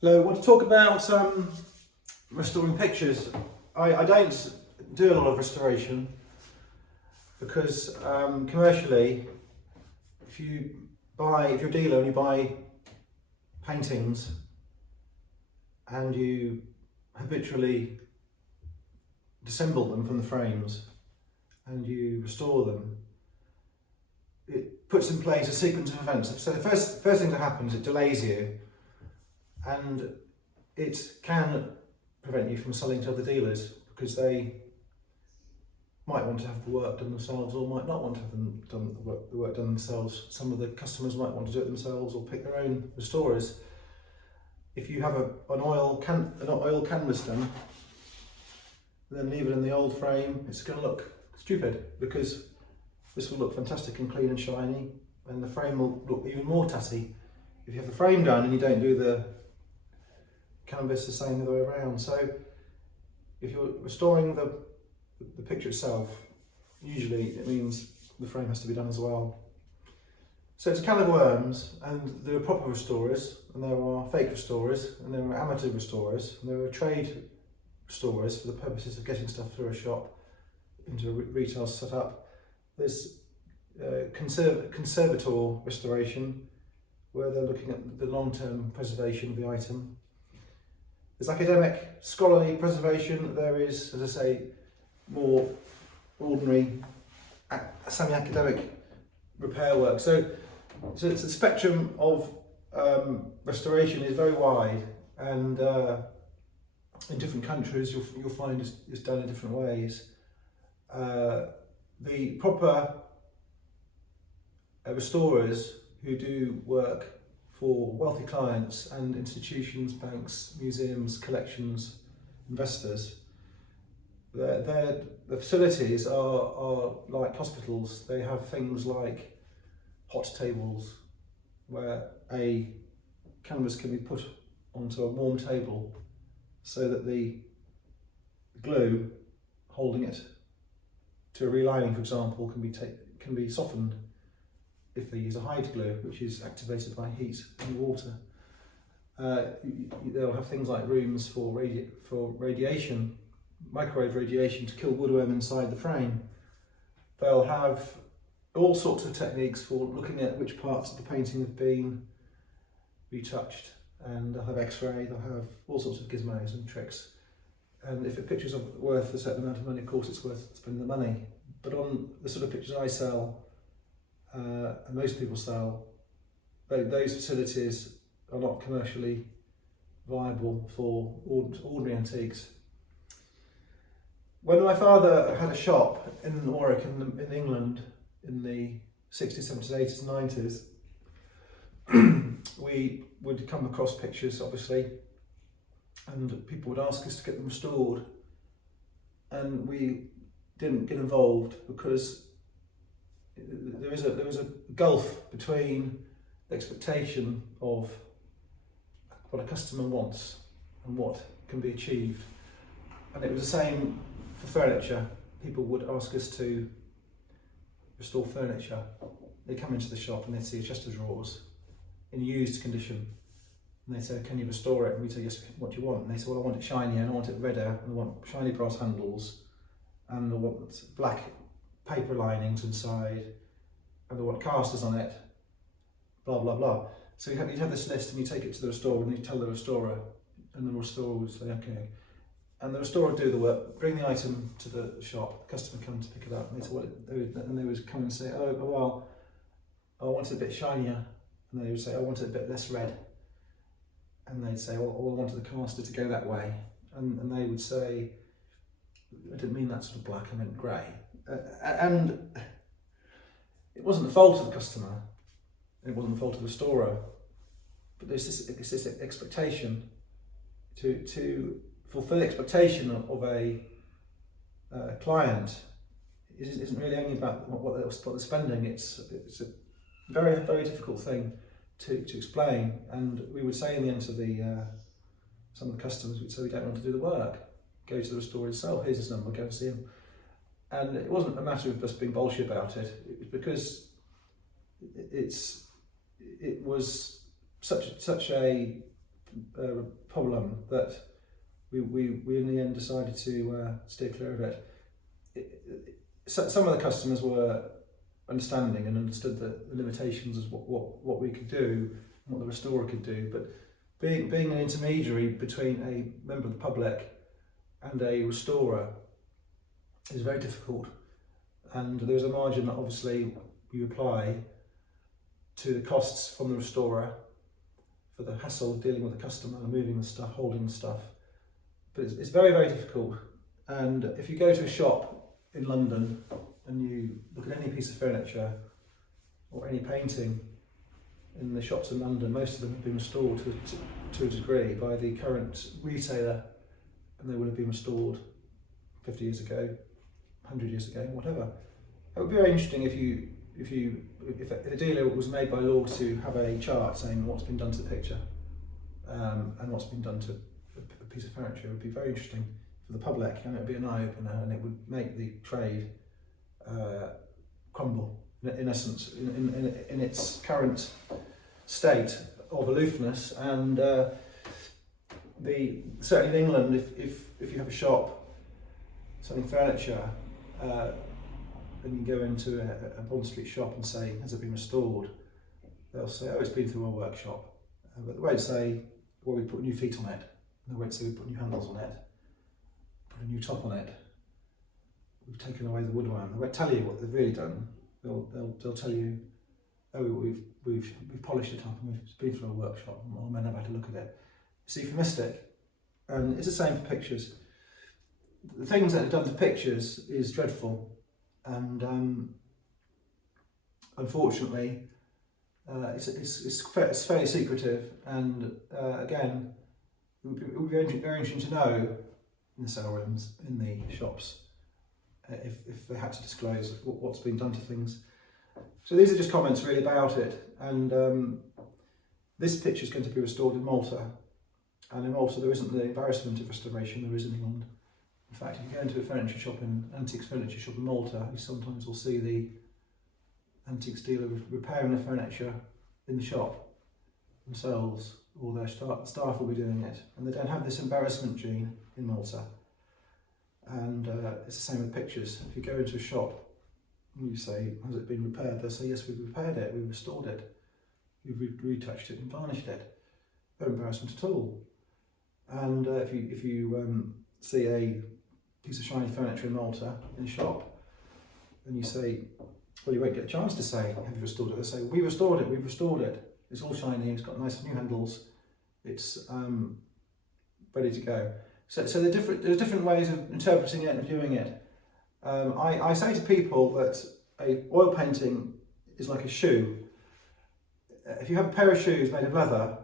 Hello, I want to talk about restoring pictures. I don't do a lot of restoration because commercially, if you're a dealer and you buy paintings and you habitually disassemble them from the frames and you restore them, it puts in place a sequence of events. So the first thing that happens, it delays you, and it can prevent you from selling to other dealers because they might want to have the work done themselves or might not want to have the work done themselves. Some of the customers might want to do it themselves or pick their own restorers. If you have an oil canvas done, then leave it in the old frame, it's going to look stupid because this will look fantastic and clean and shiny, and the frame will look even more tatty if you have the frame done and you don't do the canvas the same the way around. So if you're restoring the picture itself, usually it means the frame has to be done as well. So it's a can of worms, and there are proper restorers and there are fake restorers and there are amateur restorers and there are trade restorers for the purposes of getting stuff through a shop into a retail setup. There's conservator restoration, where they're looking at the long-term preservation of the item. There's academic, scholarly preservation. There is, as I say, more ordinary, semi-academic repair work. So it's the spectrum of restoration is very wide, and in different countries you'll find it's done in different ways. The proper restorers who do work for wealthy clients and institutions, banks, museums, collections, investors, the facilities are like hospitals. They have things like hot tables where a canvas can be put onto a warm table so that the glue holding it to a relining, for example, can be softened if they use a hide glue, which is activated by heat and water. They'll have things like rooms for radiation, microwave radiation, to kill woodworm inside the frame. They'll have all sorts of techniques for looking at which parts of the painting have been retouched, and they'll have X-ray, they'll have all sorts of gizmos and tricks. And if a picture's worth a certain amount of money, of course it's worth spending the money. But on the sort of pictures I sell, and most people sell, those facilities are not commercially viable for ordinary antiques. When my father had a shop in Warwick in England in the 60s, 70s, 80s, 90s, we would come across pictures, obviously, and people would ask us to get them restored, and we didn't get involved because there was a gulf between the expectation of what a customer wants and what can be achieved. And it was the same for furniture. People would ask us to restore furniture. They come into the shop and they'd see a chest of drawers in used condition, and they say, "Can you restore it?" And we say, "Yes, what do you want?" And they say, "Well, I want it shinier, and I want it redder, and I want shiny brass handles, and I want black paper linings inside, and I want casters on it, blah blah blah." So you'd have this list, and you take it to the restorer and you tell the restorer, and the restorer would say, "Okay." And the restorer would do the work, bring the item to the shop, the customer comes to pick it up, and they would come and say, "Oh well, I want it a bit shinier." And they would say, "I want it a bit less red." And they'd say, "Well, I wanted the caster to go that way." And they would say, "I didn't mean that sort of black, I meant grey." And it wasn't the fault of the customer, it wasn't the fault of the restorer, but there's this expectation to fulfil the expectation of a client. It isn't really only about what they're spending. It's a very, very difficult thing to explain. And we would say in the end to some of the customers, we'd say, "We don't want to do the work. Go to the restorer yourself. Here's his number. Go and see him." And it wasn't a matter of just being bullshit about it. It was because it was such a problem that we in the end decided to steer clear of it. Some of the customers were understanding and understood the limitations of what we could do and what the restorer could do, but being an intermediary between a member of the public and a restorer is very difficult, and there's a margin that obviously you apply to the costs from the restorer for the hassle of dealing with the customer, moving the stuff, holding the stuff. But it's very, very difficult. And if you go to a shop in London and you look at any piece of furniture or any painting in the shops in London, most of them have been restored to a degree by the current retailer, and they would have been restored 50 years ago, 100 years ago, whatever. It would be very interesting if a dealer was made by law to have a chart saying what's been done to the picture and what's been done to a piece of furniture. It would be very interesting for the public, and it would be an eye-opener, and it would make the trade crumble, in essence, in its current state of aloofness. And certainly in England, if you have a shop selling furniture, and you go into a Bond Street shop and say, has it been restored? They'll say, oh, it's been through a workshop. But they won't say, well, we put new feet on it. They won't say we put new handles on it, put a new top on it, we've taken away the woodworm. They won't tell you what they've really done. They'll tell you, oh, we've polished it up and we've been through a workshop, or men have had to look at it. It's euphemistic, and it's the same for pictures. The things that are done to pictures is dreadful, and unfortunately, it's fairly secretive. And again, it would be very interesting to know in the sale rooms, in the shops, if they had to disclose what's been done to things. So these are just comments really about it. And this picture is going to be restored in Malta, and in Malta there isn't the embarrassment of restoration there is in England. In fact, if you go into a furniture shop, antiques furniture shop in Malta, you sometimes will see the antiques dealer repairing the furniture in the shop themselves, or their staff will be doing it, and they don't have this embarrassment gene in Malta. And it's the same with pictures. If you go into a shop and you say, has it been repaired? They'll say, yes, we've repaired it, we've restored it, we've retouched it and varnished it. No embarrassment at all. And if you see a piece of shiny furniture in Malta in a shop, and you say, well, you won't get a chance to say, have you restored it? They'll say, we restored it, we've restored it. It's all shiny, it's got nice new handles, it's ready to go. So there's different ways of interpreting it and viewing it. I say to people that a oil painting is like a shoe. If you have a pair of shoes made of leather,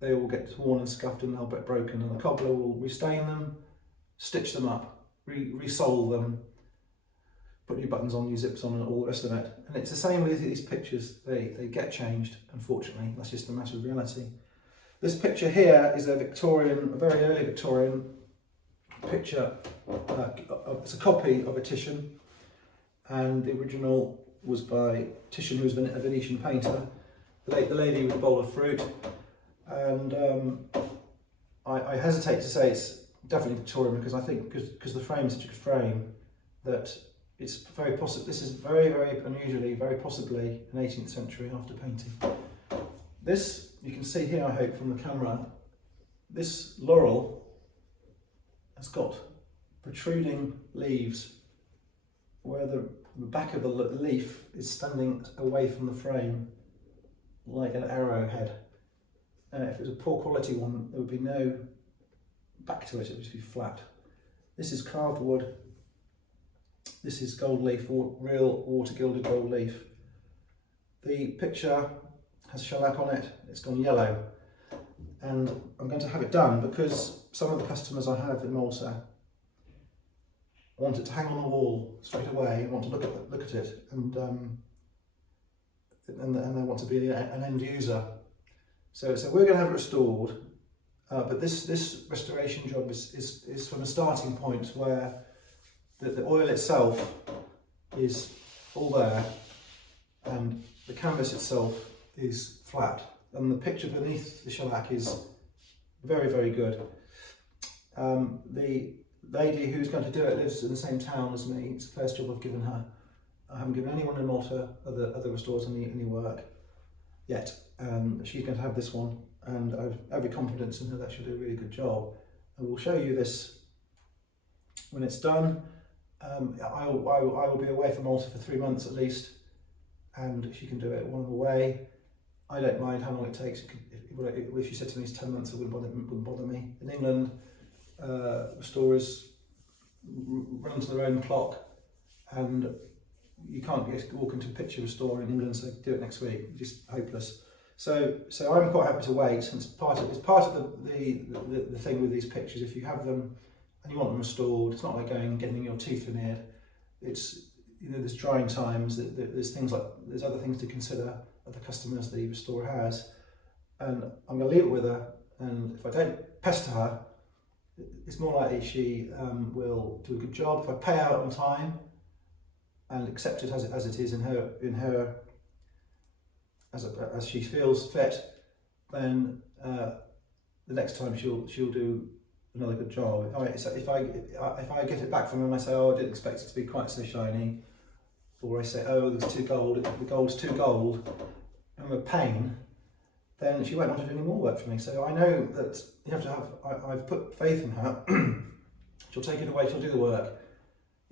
they will get worn and scuffed and they'll get broken, and the cobbler will restain them, stitch them up, resole them, put new buttons on, new zips on, and all the rest of it. And it's the same with these pictures. They get changed, unfortunately. That's just a matter of reality. This picture here is a very early Victorian picture. It's a copy of a Titian, and the original was by Titian, who was a Venetian painter. The lady with a bowl of fruit. And I hesitate to say it's definitely Victorian, because I think because the frame is such a good frame that it's very possible. This is very, very unusually, very possibly an 18th century after painting. This you can see here, I hope, from the camera. This laurel has got protruding leaves where the back of the leaf is standing away from the frame like an arrowhead. If it was a poor quality one, there would be no back to it, it would just be flat. This is carved wood. This is gold leaf, real water gilded gold leaf. The picture has shellac on it, it's gone yellow. And I'm going to have it done because some of the customers I have in Malta want it to hang on the wall straight away, want to look at it, and they want to be an end user. So we're going to have it restored, but this restoration job is from a starting point where the oil itself is all there and the canvas itself is flat, and the picture beneath the shellac is very, very good. The lady who's going to do it lives in the same town as me. It's the first job I've given her. I haven't given anyone in Malta, other restorers, any work yet. She's going to have this one, and I have every confidence in her that she'll do a really good job. And we'll show you this when it's done. I will be away from Malta for 3 months at least, and she can do it while I'm away. I don't mind how long it takes. If she said to me it's 10 months, it wouldn't bother me. In England, restorers run to their own clock, and you can't just walk into a picture restore in England and say do it next week. Just hopeless. So I'm quite happy to wait. And it's part of the thing with these pictures. If you have them and you want them restored, it's not like going and getting your teeth veneered. It's, you know, there's drying times. There's things like, there's other things to consider, other customers the restorer has, and I'm going to leave it with her. And if I don't pester her, it's more likely she will do a good job. If I pay out on time and accept it as it is in her as she feels fit, then the next time she'll do another good job. If I get it back from her and I say, oh, I didn't expect it to be quite so shiny, or I say, oh, there's too gold, the gold's too gold, and I'm a pain, then she won't want to do any more work for me. So I know that you have to have, I've put faith in her. She'll take it away, she'll do the work,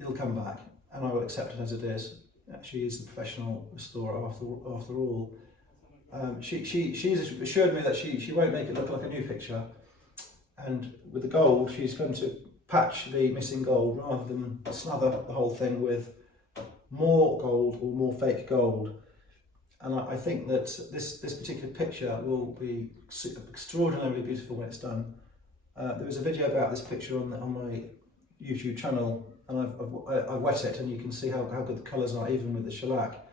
it'll come back, and I will accept it as it is. She is the professional restorer after all. She's assured me that she won't make it look like a new picture, and with the gold she's going to patch the missing gold rather than slather the whole thing with more gold or more fake gold. And I think that this particular picture will be extraordinarily beautiful when it's done. There was a video about this picture on my YouTube channel, and I've wet it, and you can see how good the colours are even with the shellac.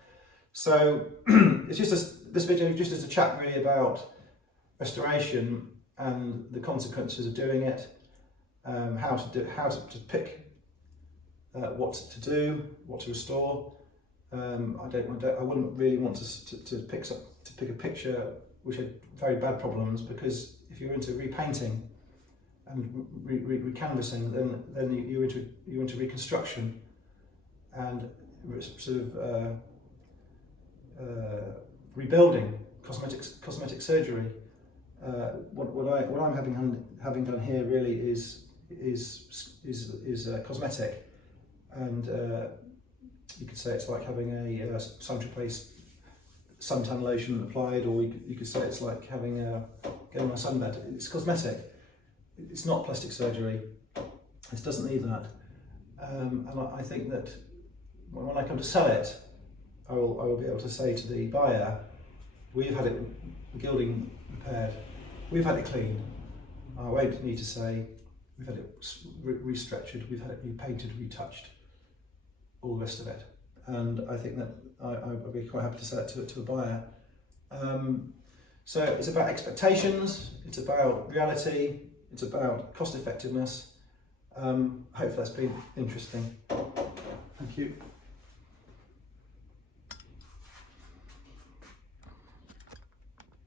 So it's just this video just as a chat really about restoration and the consequences of doing it, how to pick what to do, what to restore. I wouldn't really want to pick a picture which had very bad problems, because if you're into repainting and recanvassing, then you're into reconstruction and sort of rebuilding, cosmetic surgery. What I'm having done here really is cosmetic, and you could say it's like having a Saint-Tropez suntan lotion applied, or you could say it's like having getting my sunbed. It's cosmetic. It's not plastic surgery. It doesn't need that. And I think that when I come to sell it, I will be able to say to the buyer, we've had the gilding repaired, we've had it cleaned. I won't need to say we've had it restructured, we've had it repainted, retouched, all the rest of it. And I think that I'd be quite happy to sell it to a buyer. So it's about expectations, it's about reality, it's about cost effectiveness. Hopefully that's been interesting. Thank you.